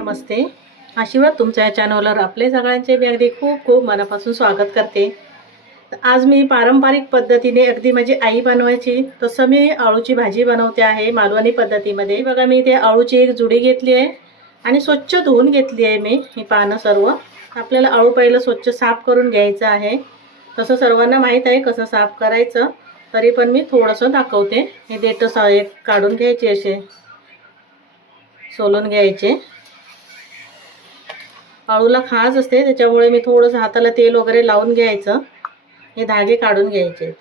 नमस्ते. आशीर्वाद तुमच्या या चॅनलवर आपले सगळ्यांचे मी अगदी खूप खूप मनापासून स्वागत करते. आज मी पारंपरिक पद्धतीने अगदी माझी आई बनवायची तसं मी अळूची भाजी बनवते आहे मालवणी पद्धतीमध्ये. बघा मी ते अळूची एक जुडी घेतली आहे आणि स्वच्छ धुवून घेतली आहे मी ही पानं सर्व. आपल्याला अळू पहिलं स्वच्छ साफ करून घ्यायचं आहे. तसं सर्वांना माहीत आहे कसं साफ करायचं. तरी पण मी थोडंसं दाखवते. हे देठं सा एक काढून घ्यायचे असे. सोलून घ्यायचे. अळूला खाज असते त्याच्यामुळे मी थोडंसं हाताला तेल वगैरे लावून घ्यायचं. हे धागे काढून घ्यायचे.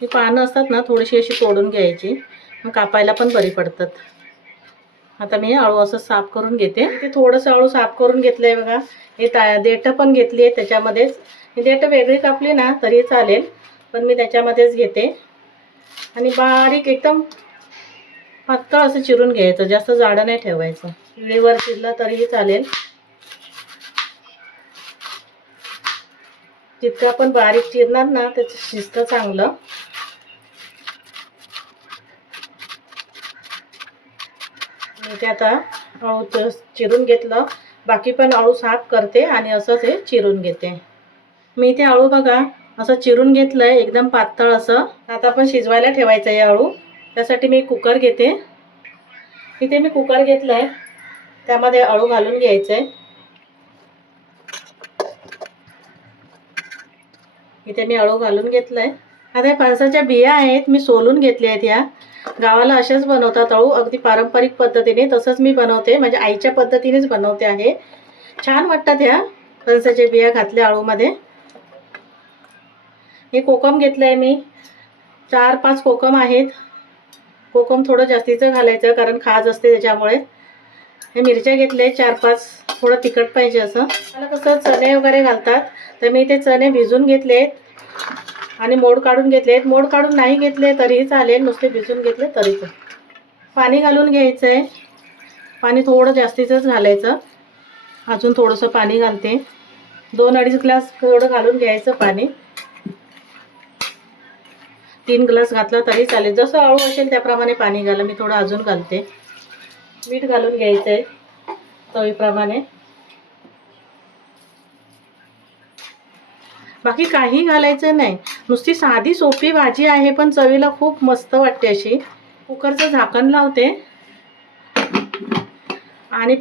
ही पानं असतात ना थोडीशी अशी तोडून घ्यायची. मग कापायला पण बरी पडतात. आता मी अळू असं साफ करून घेते. ते थोडंसं अळू साफ करून घेतलं आहे बघा. हे ता देठं पण घेतली आहे त्याच्यामध्येच. ही देठं वेगळी कापली ना तरी चालेल. पण मी त्याच्यामध्येच घेते. आणि बारीक एकदम पातळ असं चिरून घ्यायचं जास्त जाडं नाही ठेवायचं. शिळीवर चिरलं तरीही चालेल. जितकं आपण बारीक चिरणार ना त्याचं शिजतं चांगलं. ते आता अळू चिरून घेतलं. बाकी पण अळू साफ करते आणि असंच हे चिरून घेते. मी ते अळू बघा असं चिरून घेतलं आहे एकदम पातळ असं. आता आपण शिजवायला ठेवायचं आहे अळू त्यासाठी मी कुकर घेते. इथे मी कुकर घेतला आहे त्यामध्ये अळू घालून घ्यायचं आहे इथे मी अळू घालून घेतलं आहे आता फणसाच्या बिया आहेत मी सोलून घेतल्या आहेत या. गावाला अशाच बनवतात अळू अगदी पारंपरिक पद्धतीने तसंच मी बनवते. म्हणजे आईच्या पद्धतीनेच बनवते आहे. छान वाटतात ह्या फणसाच्या बिया घातल्या अळूमध्ये. हे कोकम घेतलं आहे मी. चार पाच कोकम आहेत. कोकम थोडं जास्तीचं घालायचं कारण खाज असते त्याच्यामुळे. हे मिरच्या घेतले चार पाच थोडं तिखट पाहिजे असं. मला कसं चणे वगैरे घालतात तर मी ते चणे भिजून घेतलेत आणि मोड काढून घेतलेत. मोड काढून नाही घेतले तरीही चालेल नुसते भिजून घेतले तरी पण. पाणी घालून घ्यायचं आहे पाणी थोडं जास्तीचंच घालायचं. अजून थोडंसं पाणी घालते. दोन अडीच ग्लास थोडं घालून घ्यायचं पाणी. तीन ग्लास घातला तरी चालेल. जसं आळू असेल त्याप्रमाणे पाणी घाला. मी थोडं अजून घालते. मीठ घालून घ्यायचं आहे चवीप्रमाणे. बाकी काही घालायचं नाही. नुसती साधी सोपी भाजी आहे पण चवीला खूप मस्त वाटते अशी. कुकरचं झाकण लावते. आणि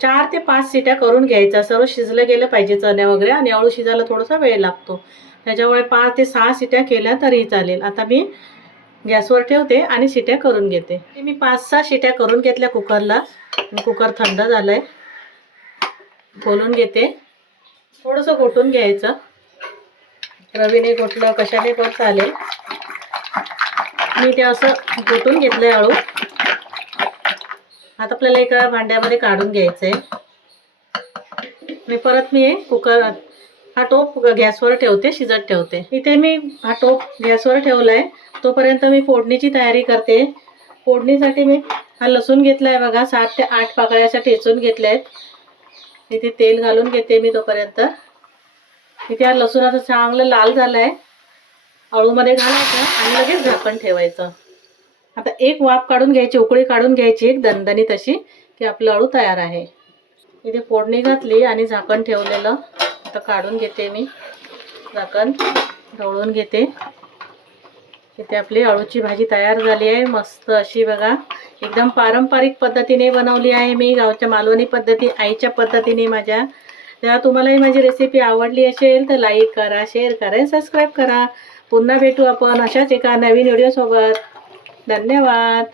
चार ते पाच सिट्या करून घ्यायच्या सर्व शिजलं गेलं पाहिजे चण्या वगैरे आणि अळू शिजायला थोडासा वेळ लागतो. त्याच्यामुळे पाच ते सहा सिट्या केल्या तरीही चालेल. आता मी गॅसवर ठेवते आणि शिट्या करून घेते. मी पाच सहा शिट्या करून घेतल्या कुकरला. कुकर थंड झालं आहे खोलून घेते. थोडंसं घोटून घ्यायचं. रवीने घोटलं कशाने पण चालेल. मी ते असं घोटून घेतलं आहे अळू. आता आपल्याला एका भांड्यामध्ये काढून घ्यायचं आहे मी परत मी कुकर हा टोप गॅसवर ठेवते शिजत ठेवते. इथे मी हा टोप गॅसवर ठेवला आहे तोपर्यंत मी फोडणीची तयारी करते. फोडणीसाठी मी हा लसूण घेतला आहे बघा सात ते आठ पाकळ्या अशा ठेचून घेतल्या आहेत इथे तेल घालून घेते मी तोपर्यंत. इथे हा लसूण आता चांगलं लाल झालं आहे अळूमध्ये घालायचं आणि लगेच झाकण ठेवायचं. आता एक वाफ काढून घ्यायची उकळी काढून घ्यायची एक दणदणीत अशी की आपलं अळू तयार आहे. इथे फोडणी घातली आणि झाकण ठेवलेलं. आता काढून घेते मी. झाकण ढवळून घेते. इथे आपली अळूची भाजी तयार झाली आहे. मस्त अशी बघा. एकदम पारंपरिक पद्धतीने बनवली आहे मी. गावच्या मालवणी पद्धती आईच्या पद्धतीने माझ्या. तेव्हा तुम्हालाही माझी रेसिपी आवडली असेल तर लाईक करा शेअर करा सबस्क्राईब करा. पुन्हा भेटू आपण अशाच एका नवीन व्हिडिओसोबत धन्यवाद.